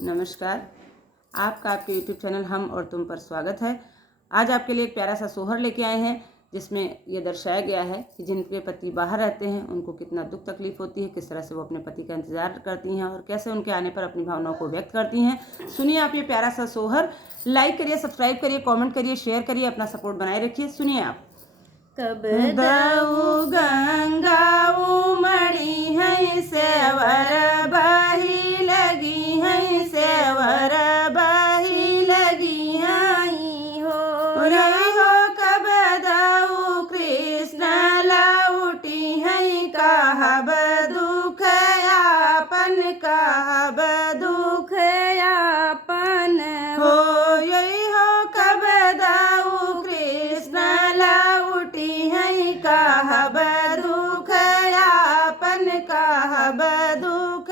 नमस्कार, आपका आपके YouTube चैनल हम और तुम पर स्वागत है। आज आपके लिए एक प्यारा सा सोहर लेके आए हैं जिसमें ये दर्शाया गया है कि जिनके पति बाहर रहते हैं उनको कितना दुख तकलीफ होती है, किस तरह से वो अपने पति का इंतजार करती हैं और कैसे उनके आने पर अपनी भावनाओं को व्यक्त करती हैं। सुनिए आप ये प्यारा सा सोहर। लाइक करिए, सब्सक्राइब करिए, कॉमेंट करिए, शेयर करिए, अपना सपोर्ट बनाए रखिए। सुनिए आप। कब दऊ गंगा उमड़ी है सेवर बही लगी है सेवर बही लगी आई हो रही हो। कब दऊ कृष्ण लौटी है कहब दुख यापन कहब दुख यापन हो यही हो। कब दऊ कृष्ण लौटी है कहब दुख यापन कहब दुख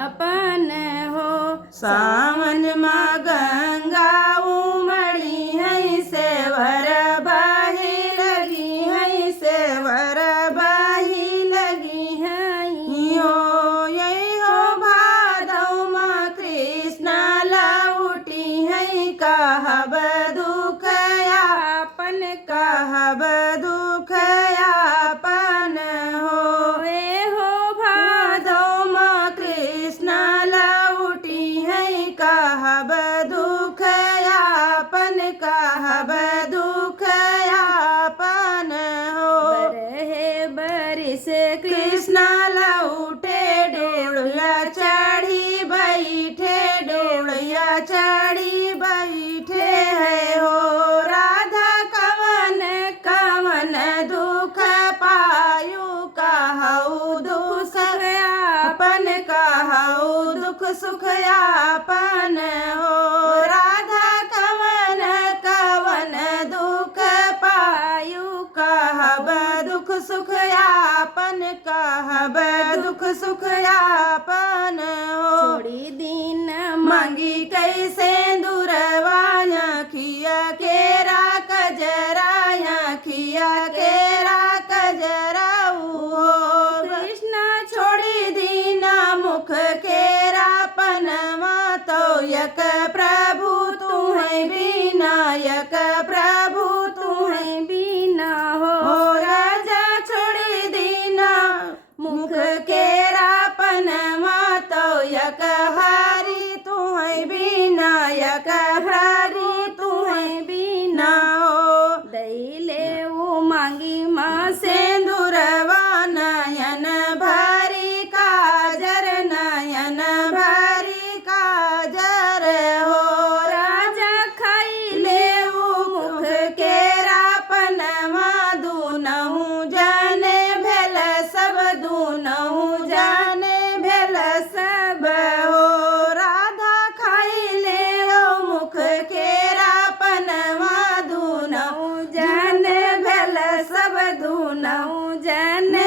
अपन हो। सावन में गंगा उमड़ी है सेवर बही लगी है सेवर बही लगी है यो यही हो। भादौ में कृष्ण लौटी है कहब दुख यापन कहब दुख यापन हो ए हो। भादौ में कृष्ण लौटी है कहब दुख यापन कहब दुख यापन हो। बरहे बरिस कृष्ण लौटे डोलिया चढ़ी बैठे डोलिया चढ़ी बैठे है हो। राधा कवन कवन दुख पायु कहऊ दुख सुख यापन कहऊ दुख सुख यापन हो। राधा कवन कवन दुख पायु कहब दुख सुख यापन कहब दुख सुख यापन हो। छोड़ी दिन मांगी कैसे दुरवाया खिया केरा कजराया खिया केरा कजराऊ हो। कृष्ण छोड़ी दीना मुख केरा पनमा तो यक प्रभु तुम्हें बिना यक प्रभु तुम्हें बिना हो। राजा छोड़ी दीना मुख केरा पनमा तो यक हरि तुम्हें बिना यक हरि तुम्हें बिना हो। दैले वो मांगी माँ सिंदूरवा नयन भरी काजर नयन भरी काजर हो। राजा खाई ले वो मुख केरा पनमा दूनहु जाने भेल सब दूनहु जाने भेल सब हो। राधा खाई ले वो मुख केरा पनमा दूनहु जाने भेल सब दूनहु जाने